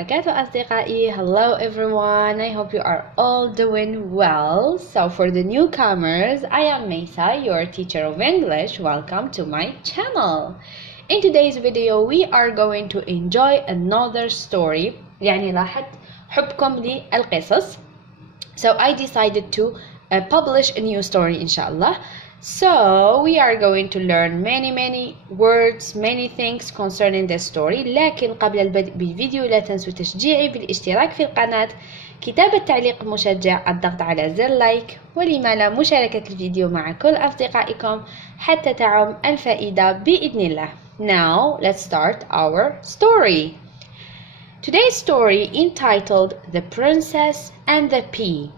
وبركاته أصدقائي. Hello everyone, I hope you are all doing well. So for the newcomers, I am Maysa, your teacher of English. Welcome to my channel. In today's video we are going to enjoy another story. يعني لاحظت حبكم للقصص. So I decided to publish a new story inshallah. So we are going to learn many words, many things concerning this story. لكن قبل البدء بالفيديو لا تنسوا تشجيعي بالاشتراك في القناة، كتابة تعليق مشجع، الضغط على زر لايك، ولما لا مشاركة الفيديو مع كل أصدقائكم حتى تعم الفائدة بإذن الله. Now let's start our story. Today's story entitled The Princess and the Pea.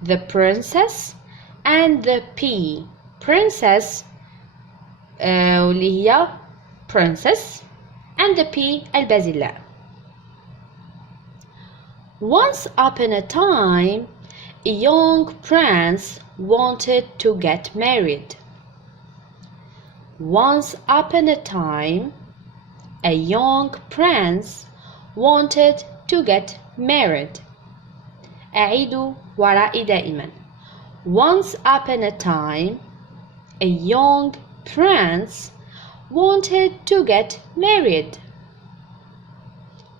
The Princess and the Pea. Princess واللي هي princess and the pea البازلاء. Once upon a time, a young prince wanted to get married. Once upon a time, a young prince wanted to get married. أعيدوا ورائي دائما. Once upon a time, a young prince wanted to get married.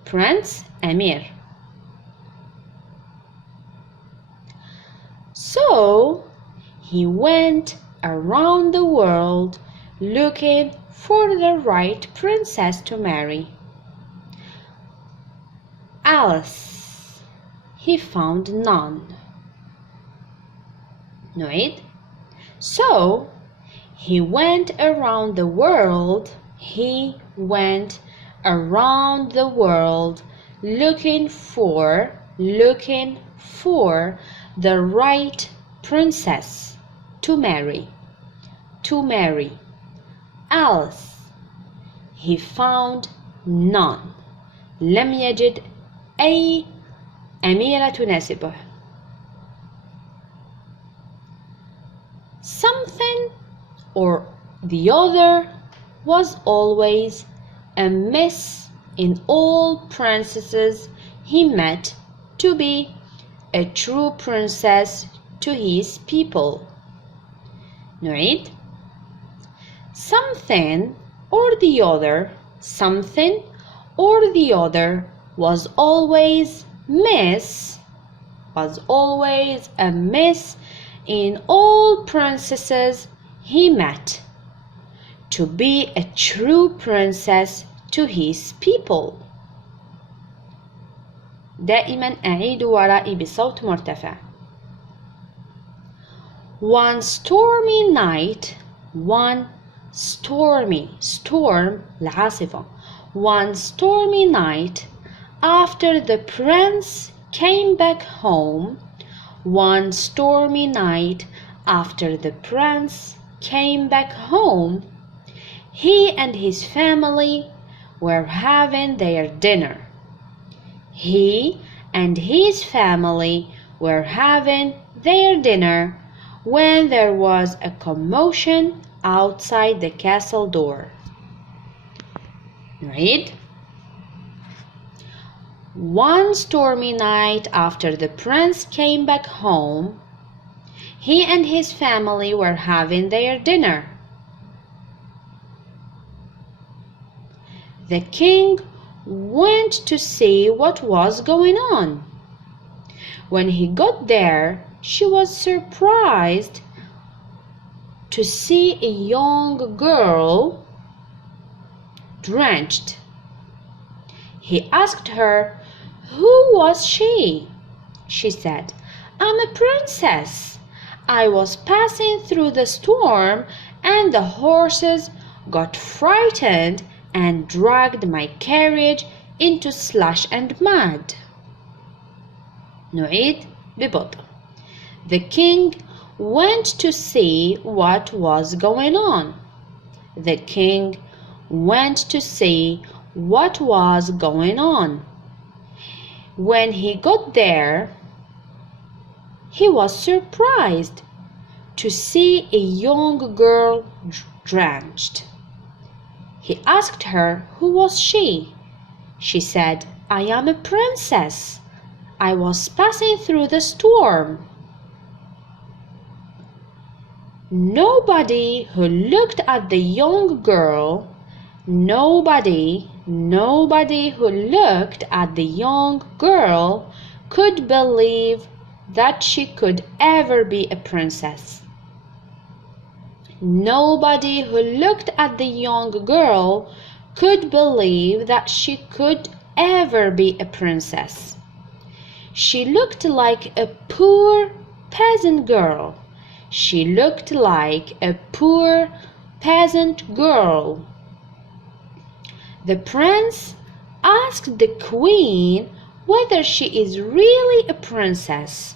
Prince أمير. So he went around the world looking for the right princess to marry. Alice. He found none. نعيد. So he went around the world. He went around the world looking for the right princess to marry. Alice. He found none. لم يجد أي أميرة تناسبه. Something or the other was always amiss in all princesses he met to be a true princess to his people. نعيد. Something or the other was always amiss in all princesses he met to be a true princess to his people. دائما أعيد ورائي بصوت مرتفع. One stormy night, storm العاصفة. One stormy night after the prince came back home. One stormy night after the prince came back home, he and his family were having their dinner. He and his family were having their dinner when there was a commotion outside the castle door. نعيد. One stormy night after the prince came back home, he and his family were having their dinner. The king went to see what was going on. When he got there, she was surprised to see a young girl drenched. He asked her, "Who was she?" She said, "I'm a princess. I was passing through the storm and the horses got frightened and dragged my carriage into slush and mud." نعيد ببطء. The king went to see what was going on. The king went to see what was going on. When he got there, he was surprised to see a young girl drenched. He asked her, "Who was she?" She said, I am a princess. I was passing through the storm. Nobody who looked at the young girl, nobody who looked at the young girl could believe that she could ever be a princess. Nobody who looked at the young girl could believe that she could ever be a princess. She looked like a poor peasant girl. She looked like a poor peasant girl. The prince asked the queen whether she is really a princess.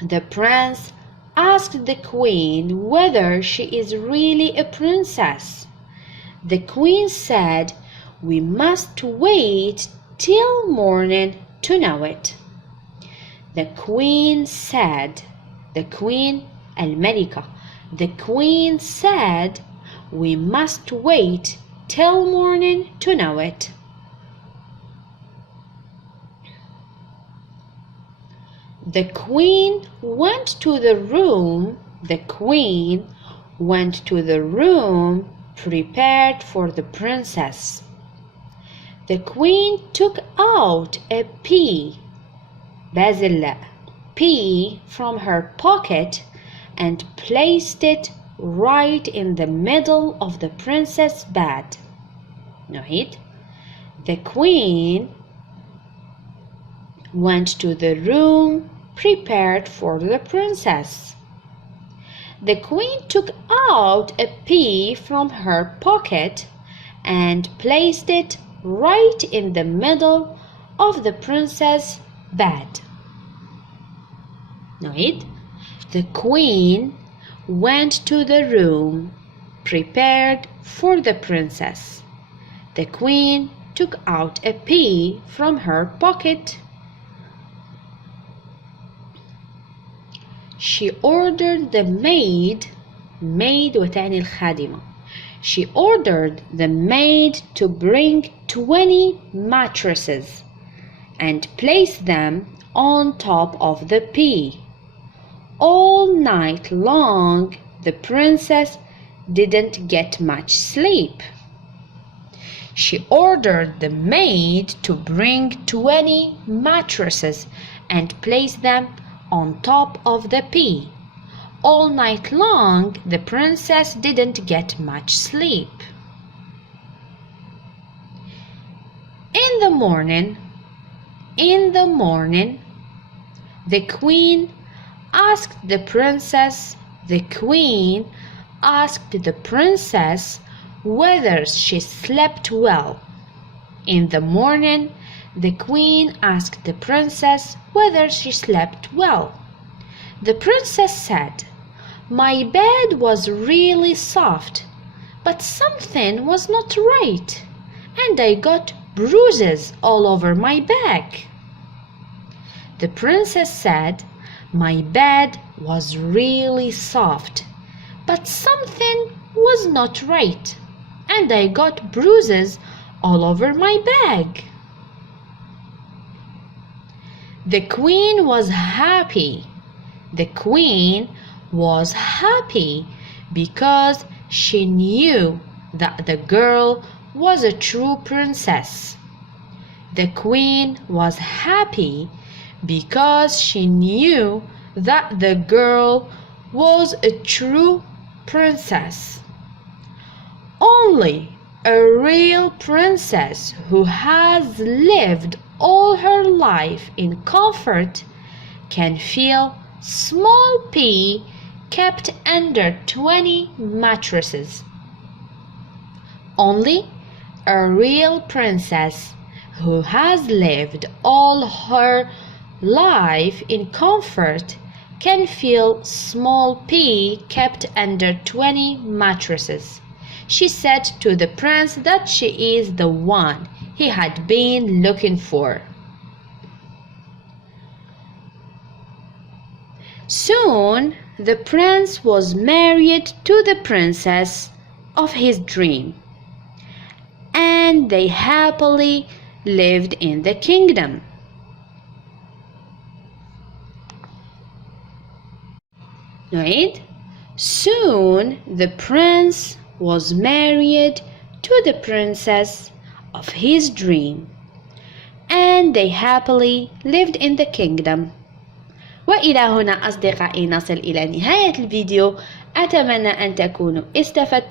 The prince asked the queen whether she is really a princess. The queen said, "We must wait till morning to know it." The queen said, the queen الملكة, the queen said, "We must wait till morning to know it." The queen went to the room. The queen went to the room prepared for the princess. The queen took out a pea, البازلاء, pea from her pocket and placed it right in the middle of the princess' bed. نعيد. The queen went to the room prepared for the princess. The queen took out a pea from her pocket and placed it right in the middle of the princess' bed. نعيد. The queen went to the room prepared for the princess. The queen took out a pea from her pocket. She ordered the maid وتعني الخادمة. She ordered the maid to bring 20 mattresses and place them on top of the pea. All night long, the princess didn't get much sleep. She ordered the maid to bring 20 mattresses and place them on top of the pea. All night long, the princess didn't get much sleep. In the morning, the queen asked the princess whether she slept well. In the morning, the queen asked the princess whether she slept well. The princess said, "My bed was really soft, but something was not right, and I got bruises all over my back." The princess said, "My bed was really soft, but something was not right, and I got bruises all over my back." The queen was happy. The queen was happy because she knew that the girl was a true princess. The queen was happy because she knew that the girl was a true princess. Only a real princess who has lived all her life in comfort can feel small pea kept under 20 mattresses. Only a real princess who has lived all her life in comfort can feel small pea kept under 20 mattresses. She said to the prince that she is the one he had been looking for. Soon the prince was married to the princess of his dream. and they happily lived in the kingdom. نعيد. Soon the prince was married to the princess of his dream, and they happily lived in the kingdom. وإلى هنا أصدقائي نصل إلى نهاية الفيديو. أتمنى أن تكونوا استفدتم